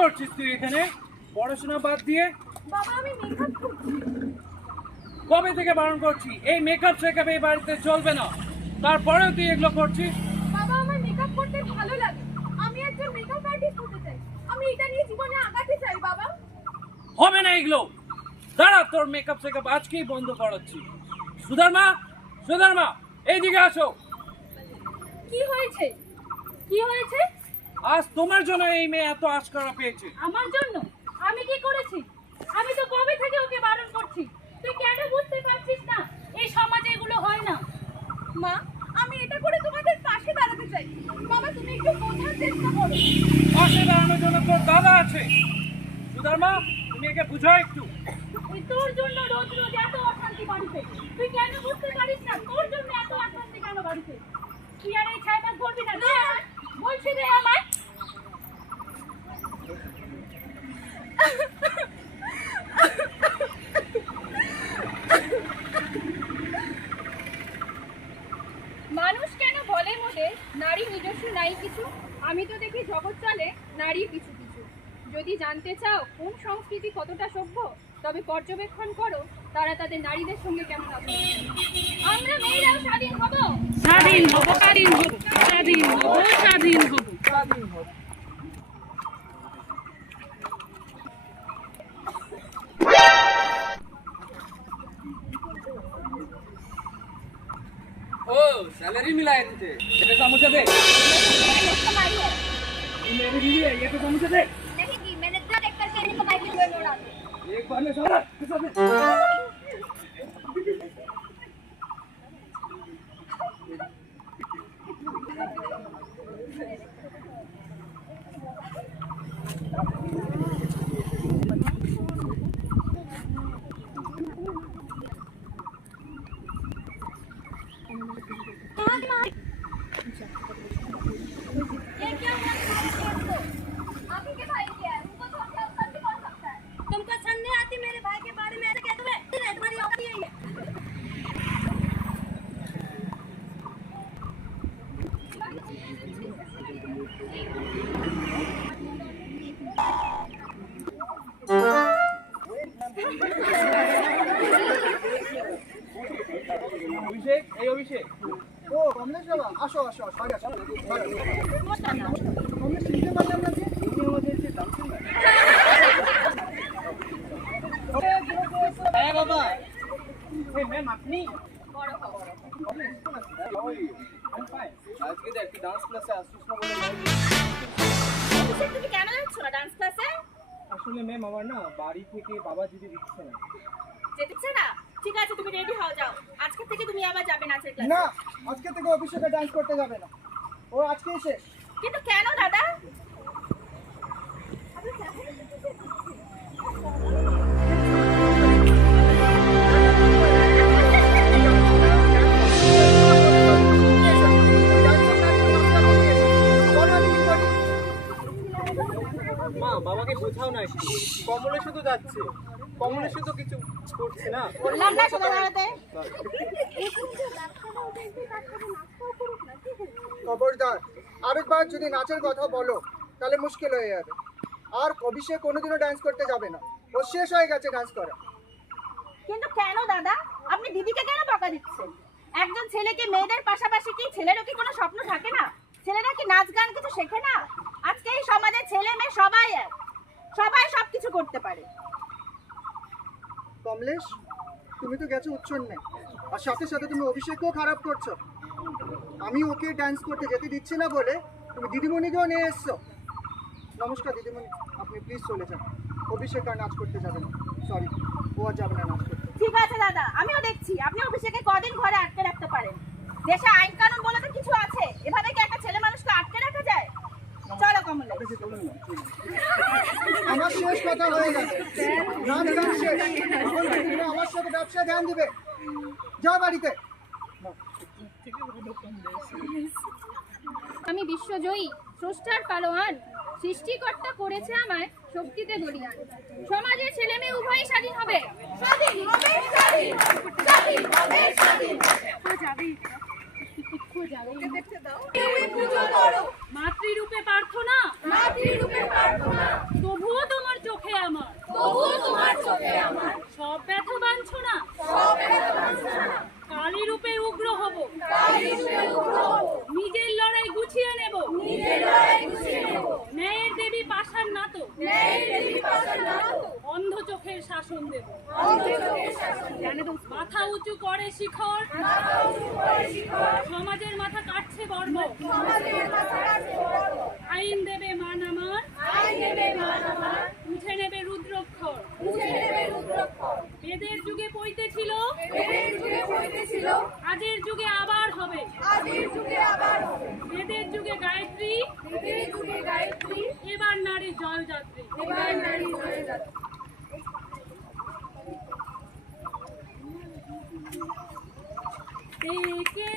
করছিস তুই এখানে পড়াশোনা বাদ দিয়ে? বাবা আমি মেকআপ করছি। কবে থেকে বারণ করছি এই মেকআপ শেকআপ এই বাড়িতে চলবে না, তারপরেও তুই এগুলো করছিস? বাবা আমার মেকআপ করতে ভালো লাগে, আমি একজন মেকআপ আর্টিস্ট হতে চাই, আমি এটা নিয়ে জীবনে আগাতে চাই। বাবা হবে না এগুলো, দাঁড়া তোর মেকআপ শেকআপ আজকেই বন্ধ করাচ্ছি। সুধর্মা, সুধর্মা এইদিকে আসো। কি হয়েছে? কি হয়েছে? আজ তোমার জন্য এই মেয়ে এত আশকারা পেয়েছে। আমার জন্য? আমি কি করেছি? আমি তো কবে থেকে ওকে বারণ করছি, তুই কেন বুঝতে পারছিস না এই সমাজে এগুলো হয় না? মা আমি এটা করে তোমাদের পাশে দাঁড়াতে চাই, বাবা তুমি একটু বোঝার চেষ্টা করো। পাশে দাঁড়ানোর জন্য তোর দাদা আছে। সুধর্মা তুমি একে বুঝাও একটু। ওই তোর জন্য রোজ রোজ এত অশান্তি বাড়িতে, তুই কেন বুঝতে পারিস না তোর জন্য এত অশান্তি কেন বাড়িতে? তুই আর এই ছায়াটা করবি না, দে আমায়, বলছি দে আমায়। মানুষ কেন বলে মনে নারী নিজস্ব নাই কিছু, আমি তো দেখি জগৎ চলে নারী পিছু পিছু। যদি জানতে চাও কোন সংস্কৃতি কতটা সভ্য, তবে পর্যবেক্ষণ করো তারা তাদের নারীদের সঙ্গে কেমন আছে। আমরা মেয়েরাও স্বাধীন হব, স্বাধীন হব, স্বাধীন হব, স্বাধীন হব, স্বাধীন হব, স্বাধীন হব। ओ सैलरी मिला है तुझे, ये समोसा दे। मेरी बीवी है, ये तो समोसा दे। नहीं की मैंने तो देख करके इनको बाइक में उड़ा दी। एक बार में सारा ये क्या हुआ आपके के भाई क्या है, उनको छोड़ के उसका भी कौन सकता है? तुमको समझ नहीं आती मेरे भाई के बारे में ऐसे कहते हुए? तुम्हारी औकात यही है। অভিষেক, এই অভিষেক। ও কমলেশ বাবা, আসো আসো আসো, আগে আসো। কমলেশ চিনতে পারলাম না যে তুমি আমাদের যে ডান্সিং না। হ্যাঁ বাবা। এই ম্যাম আপনি? আজকে দেখ ডান্স ক্লাসে আসছিস না বলে তুমি কেন যাচ্ছ না ডান্স ক্লাসে? আসলে ম্যাম আমার না বাড়ি থেকে বাবা দিদি দিচ্ছে না। যেতেছে না? ঠিক আছে তুমি রেডি হও, যাও আজকে থেকে তুমি আবার যাবে নাচের ক্লাসে। না, আজকে থেকে অফিসে ডান্স করতে যাবে না, ও আজকেই শেষ। কিন্তু কেন দাদা? মা বাবাকে বোঝাও না একটু, কমলে শুধু যাচ্ছে, কমলে শুধু কিছু করছে না। বললাম না সোজা দাঁড়াতে। খবরদার, আরেকবার যদি নাচের কথা বলো তাহলে মুশকিল হয়ে যাবে। আর অভিষেক কোনোদিনও ডান্স করতে যাবে না, ও শেষ হয়ে গেছে ডান্স করা। কিন্তু কেন দাদা, আপনি দিদিকে কেন বকা দিচ্ছেন? একজন ছেলেকে মেয়েদের পাশাপাশি কি ছেলেরও কি কোনো স্বপ্ন থাকে না? ছেলেরা কি নাচ গান কিছু শেখে না? আজকে এই সমাজে ছেলে মেয়ে সবাই এক, সবাই সবকিছু করতে পারে। কমলেশ, তুমি তো গেছো উচ্ছন্নে, আর সাথে সাথে তুমি অভিষেককেও খারাপ করছো। আমি ওকে ডান্স করতে যেতে দিচ্ছি না বলে তুমি দিদিমণিকেও নিয়ে এসছো। নমস্কার দিদিমণি, আপনি প্লিজ চলে যান। অভিষেক আর নাচ করতে যাবে না, সরি, ও আর যাবে না নাচ করতে। ঠিক আছে দাদা, আমিও দেখছি আপনি অভিষেকে কদিন ঘরে আটকে রাখতে পারেন। দেশে আইন কানুন বলে তো কিছু আছে, এভাবে কি একটা ছেলে মানুষকে আটকে রাখা যায়? চলো কমলে। আমার শেষ কথা হয়ে গেছে, নাচ গান শেষ। এখন তুমি আমার সাথে ব্যবসায় ধ্যান দিবে, যাও বাড়িতে। আমি বিশ্বজয়ী, স্রষ্টার পালোয়ান, সৃষ্টিকর্তা করেছে আমায় শক্তিতে বলিয়ান। সমাজের ছেলে মেয়ে উভয়ই স্বাধীন হবে, স্বাধীন হবে, স্বাধীন, স্বাধীন হবে, স্বাধীন। মাতৃরূপে প্রার্থনা, মাতৃরূপে প্রার্থনা, তোমার শাসন দেব। মাথা উঁচু করে শিখর, সমাজের মাথা কাটছে বর্ম। আইন দেবে মান আমার, উঠে নেবে রুদ্রক্ষর। বেদের যুগে পইতেছিল, আজের যুগে আবার হবে। বেদের যুগে গায়ত্রী, এবার নারী জয়যাত্রী। থেকে